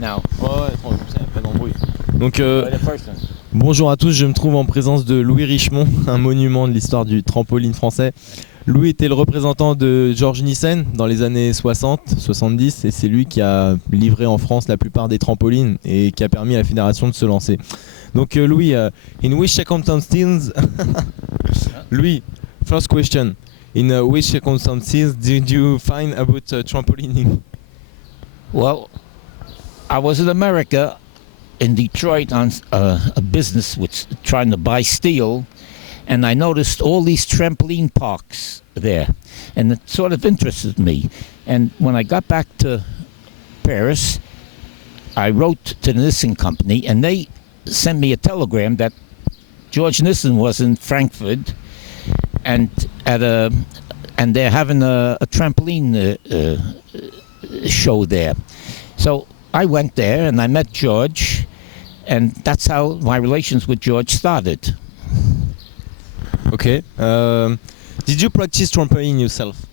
now. Ouais, pas d'embrouille. Donc, The first one. bonjour à tous, je me trouve en présence de Louis Richmond, un monument de l'histoire du trampoline français. Louis était le représentant de George Nissen dans les années 60-70 et c'est lui qui a livré en France la plupart des trampolines et qui a permis à la fédération de se lancer. Donc Louis, in which circumstances Louis, first question. In which circumstances did you find about trampolining? Well, I was in America, in Detroit, on a business which trying to buy steel, and I noticed all these trampoline parks there, and it sort of interested me. And when I got back to Paris, I wrote to the Nissen company, and they sent me a telegram that George Nissen was in Frankfurt, and and they're having a trampoline show there. So I went there and I met George, and that's how my relations with George started. Okay. Did you practice trampoline yourself?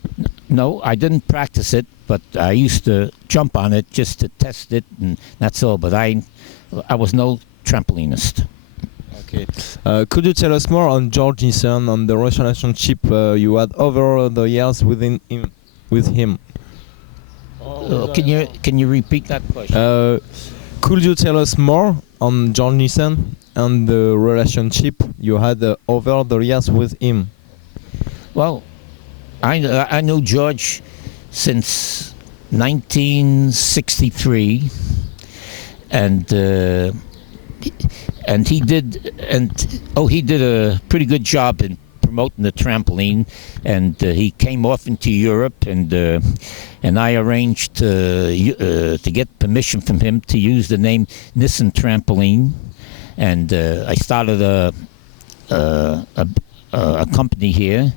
No, I didn't practice it, but I used to jump on it just to test it, and that's all. But I was no trampolinist. Okay. Could you tell us more on George Nissen, on the relationship you had over the years with him? Can you repeat that question? Could you tell us more on George Nissen and the relationship you had over the years with him? Well, I knew George since 1963, and he did a pretty good job in promoting the trampoline, and he came off into Europe, and I arranged to get permission from him to use the name Nissen Trampoline, and I started a company here,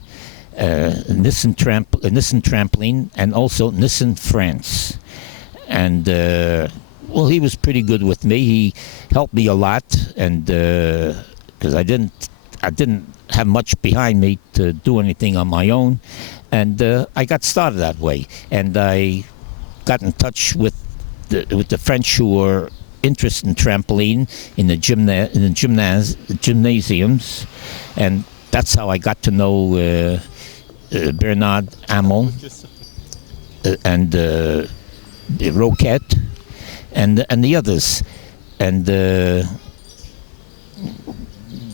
Nissen Trampoline, and also Nissen France, and well, he was pretty good with me. He helped me a lot, and because I didn't have much behind me to do anything on my own, and I got started that way. And I got in touch with the French who were interested in trampoline in the gymnasiums, and that's how I got to know Bernard Hamel and Roquette and the others, and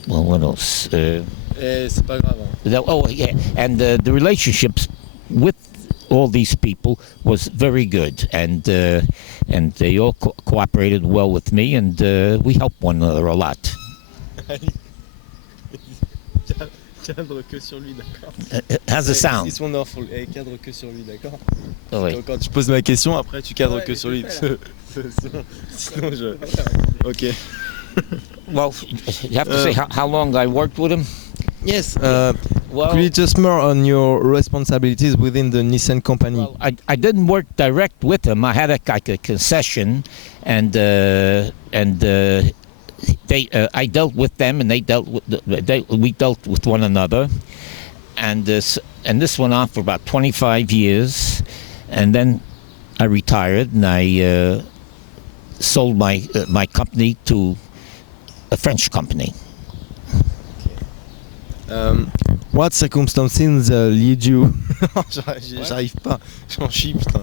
well, what else? C'est pas grave. Oh yeah, and the relationships with all these people was very good, and they all cooperated well with me, and we helped one another a lot. Cadre que sur lui, d'accord. How's the sound? It's wonderful. Cadre que sur lui, d'accord. Oh, oui. Quand tu poses ma question, après tu cadres que sur lui. Sinon je. Ok. Well, you have to say how long I worked with him. Yes. Well, could you just more on your responsibilities within the Nissen company? Well, I didn't work direct with him. I had a concession, and I dealt with them, and we dealt with one another, and this went on for about 25 years, and then I retired, and I sold my company to a French company. What circumstances lead you? J'arrive pas, j'en chie, putain.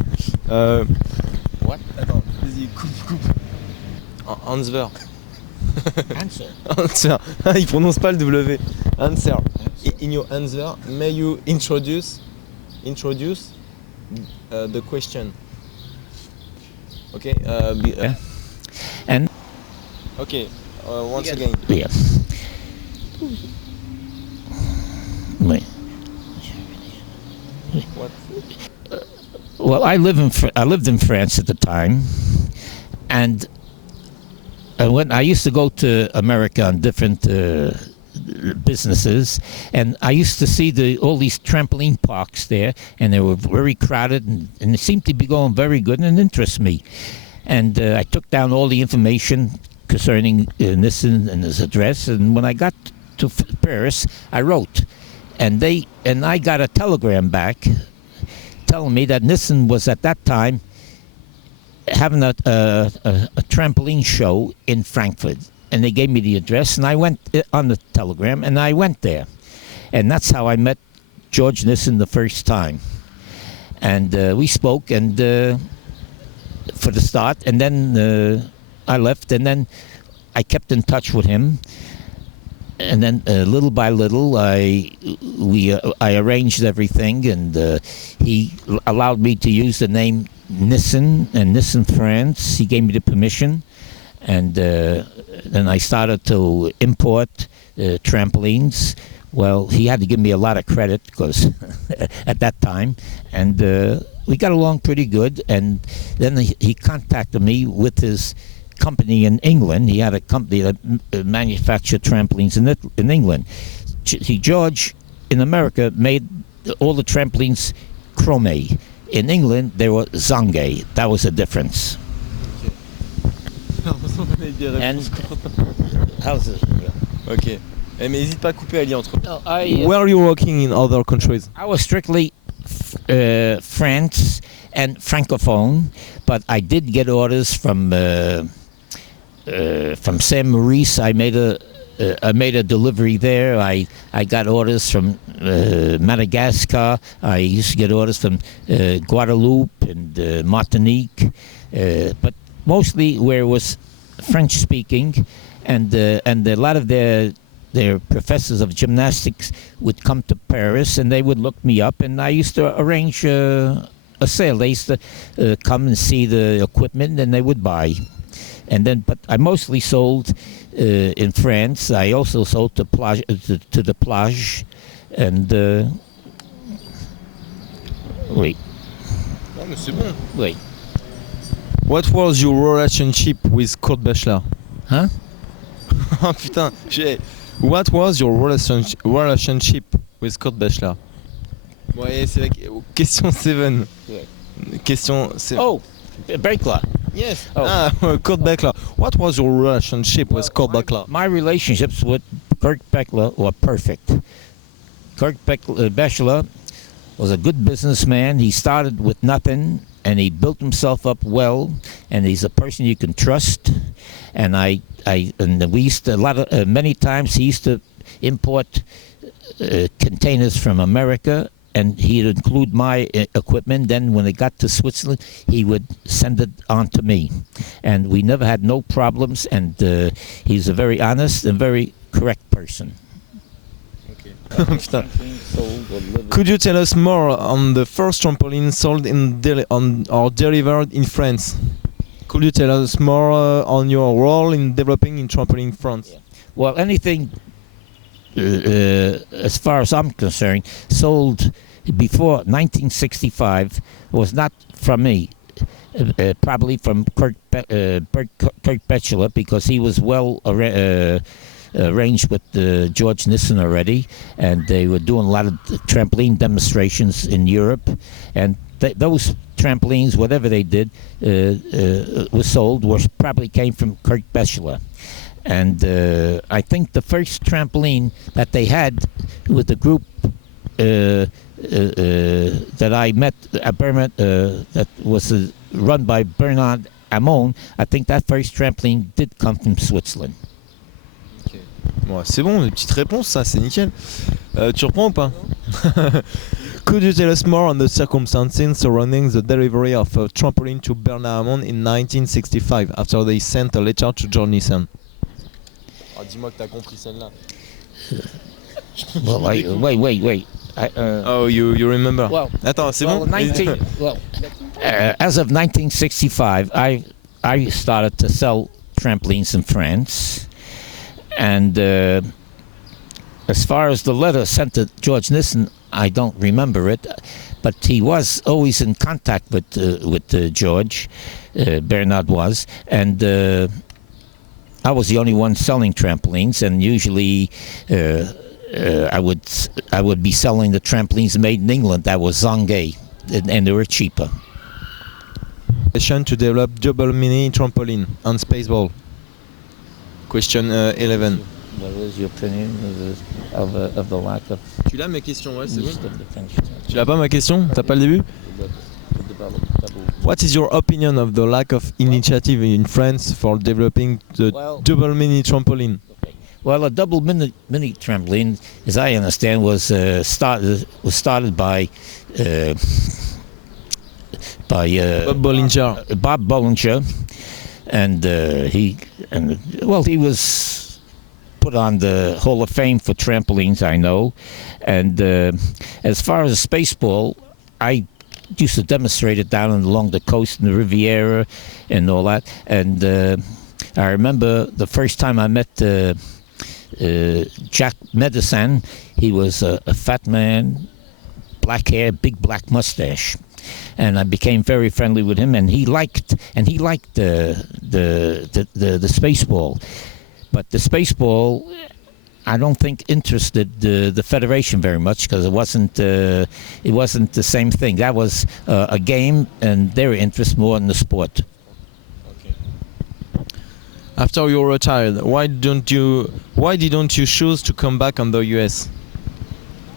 What? Attends, vas-y, coupe. Answer. Answer. Il prononce pas le W. Answer. In your answer, may you introduce the question. Okay. Yeah. And okay. Once again. Yeah. Wait. What? Well, I lived in France at the time, and when I used to go to America on different businesses, and I used to see all these trampoline parks there, and they were very crowded, and they seemed to be going very good, and it interests me. And I took down all the information concerning Nissen and his address, and when I got to Paris, I wrote, and I got a telegram back telling me that Nissen was at that time having a trampoline show in Frankfurt, and they gave me the address, and I went on the telegram, and I went there, and that's how I met George Nissen the first time, and we spoke, and for the start, and then I left, and then I kept in touch with him, and then little by little, I arranged everything, and he allowed me to use the name Nissen and Nissen France. He gave me the permission, and then I started to import trampolines. Well, he had to give me a lot of credit because at that time, and we got along pretty good. And then he contacted me with his company in England. He had a company that manufactured trampolines in England. George in America made all the trampolines chrome. In England, they were zange. That was the difference. And how's it? Ok. Mais n'hésite pas à couper Ali entre. No, Where are you working in other countries? I was strictly France and Francophone, but I did get orders from Saint Maurice. I made a delivery there. I got orders from Madagascar. I used to get orders from Guadeloupe and Martinique, but mostly where it was French speaking, and a lot of their professors of gymnastics would come to Paris, and they would look me up, and I used to arrange a sale. They used to come and see the equipment, and they would buy. And then, but I mostly sold in France. I also sold to the plage, and wait. Non, mais c'est bon. Wait. What was your relationship with Kurt Bachelor? Huh? Oh putain, What was your relationship with Kurt Bachelor? Ouais, c'est la question 7. Yeah. Question 7. Oh, Bachelor. Yes. Oh. Kurt Bachelor. What was your relationship with Kurt Bachelor? My relationships with Kurt Bachelor were perfect. Kurt Bachelor was a good businessman. He started with nothing, and he built himself up well, and he's a person you can trust. And we used to many times he used to import containers from America, and he'd include my equipment. Then when it got to Switzerland, he would send it on to me, and we never had no problems. And he's a very honest and very correct person. Could you tell us more on the first trampoline sold or delivered in France? Could you tell us more on your role in developing in trampoline in France? Yeah. Well, anything, as far as I'm concerned, sold before 1965 was not from me. Probably from Kurt Bachelor, because he was well arranged with George Nissen already, and they were doing a lot of trampoline demonstrations in Europe, and those trampolines, whatever they did, was sold, probably came from Kurt Bachelor. And I think the first trampoline that they had with the group that I met at Bernard, that was run by Bernard Hamon, I think that first trampoline did come from Switzerland. Okay. Bon, c'est bon, une petite réponse, ça, c'est nickel. Tu reprends ou pas? Could you tell us more on the circumstances surrounding the delivery of a trampoline to Bernard Hamon in 1965 after they sent a letter to George Nissen? Oh, dis-moi que t'as compris celle-là. Well, wait. Oh, you remember? Well, attends, c'est bon? As of 1965, I started to sell trampolines in France, and as far as the letter sent to George Nissen, I don't remember it, but he was always in contact with George. Bernard was, and I was the only one selling trampolines, and usually I would be selling the trampolines made in England that was Zange, and they were cheaper. To develop double mini trampoline and spaceball. Question 11. What is your opinion of the lack of? Tu l'as ma question, ouais, c'est bon. Tu l'as pas ma question? T'as pas le début? What is your opinion of the lack of initiative in France for developing the Well- double mini trampoline? Well, a double mini trampoline, as I understand, was started by Bob Bollinger. Bob Bollinger, and he was put on the Hall of Fame for trampolines, I know. And as far as Spaceball, I used to demonstrate it down along the coast in the Riviera and all that. And I remember the first time I met Jack Medicine. He was a fat man, black hair, big black mustache, and I became very friendly with him. And he liked the Spaceball, but the Spaceball, I don't think interested the Federation very much, because it wasn't the same thing. That was a game, and their interest more in the sport. After you retired, why didn't you choose to come back on the US?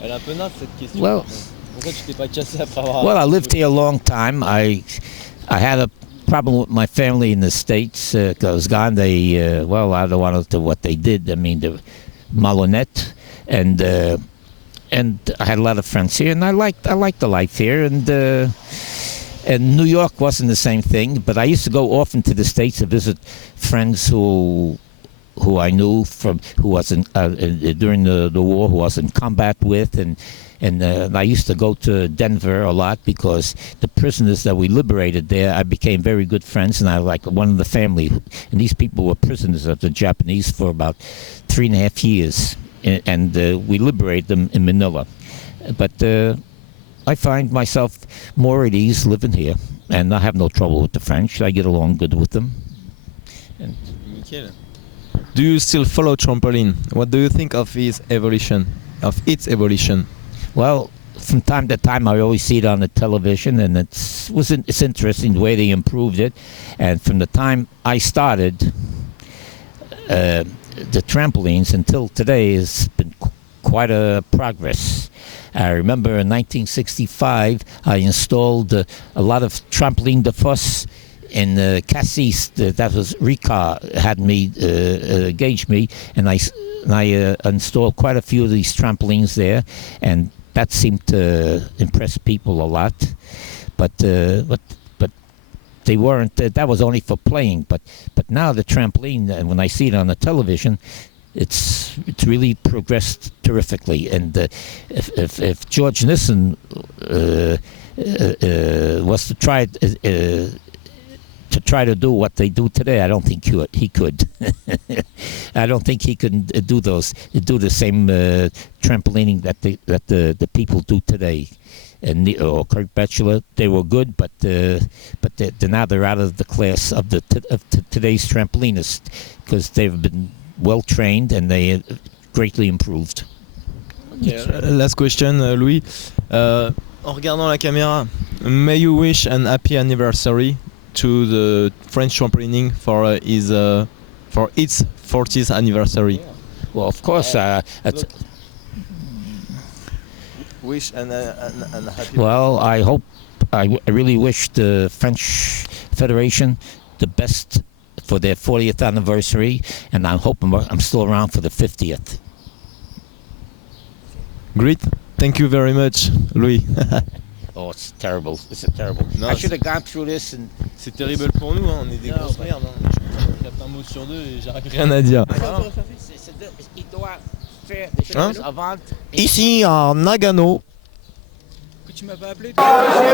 Elle est un peu naze cette question. Well, pourquoi tu t'es pas cassé après avoir... Well, I lived here a long time. I had a problem with my family in the States. I was gone. They I don't want to do what they did. I mean, they were malhonnête, and I had a lot of friends here, and I liked the life here, and New York wasn't the same thing. But I used to go often to the States to visit friends who I knew who was during the war, who was in combat with, and I used to go to Denver a lot, because the prisoners that we liberated there, I became very good friends, and I was like one of the family. And these people were prisoners of the Japanese for about 3.5 years, and we liberated them in Manila. But I find myself more at ease living here, and I have no trouble with the French. I get along good with them. Nickel. Do you still follow trampoline? What do you think of its evolution? Well, from time to time, I always see it on the television, and it's interesting the way they improved it. And from the time I started, the trampolines until today has been quite a progress. I remember in 1965, I installed a lot of trampoline de force in Cassis. That was Ricard had me engaged me, and I installed quite a few of these trampolines there, and that seemed to impress people a lot. But they weren't. That was only for playing. But now the trampoline, and when I see it on the television, it's really progressed terrifically. And if George Nissen was to try to do what they do today, I don't think he could. I don't think he can do the same trampolining that the people do today. And Kurt Batchelor, they were good, but now they're out of the class of today's trampolinists, because they've been well trained and they greatly improved. Last question, Louis. En regardant la caméra, may you wish an happy anniversary to the French trampolining for its 40th anniversary. Well, of course. Wish and happy. Well, I really wish the French Federation the best for their 40th anniversary, and I hope I'm still around for the 50th. Great. Thank you very much, Louis. Oh, it's terrible. It's terrible. No, I should have gone through this. And c'est terrible pour nous, hein. On est des grosses merdes. Hein. Je capte un mot sur deux et j'arrive rien à dire. Il doit faire des choses avant. Ici, à Nagano. Que tu m'as pas appelé toi.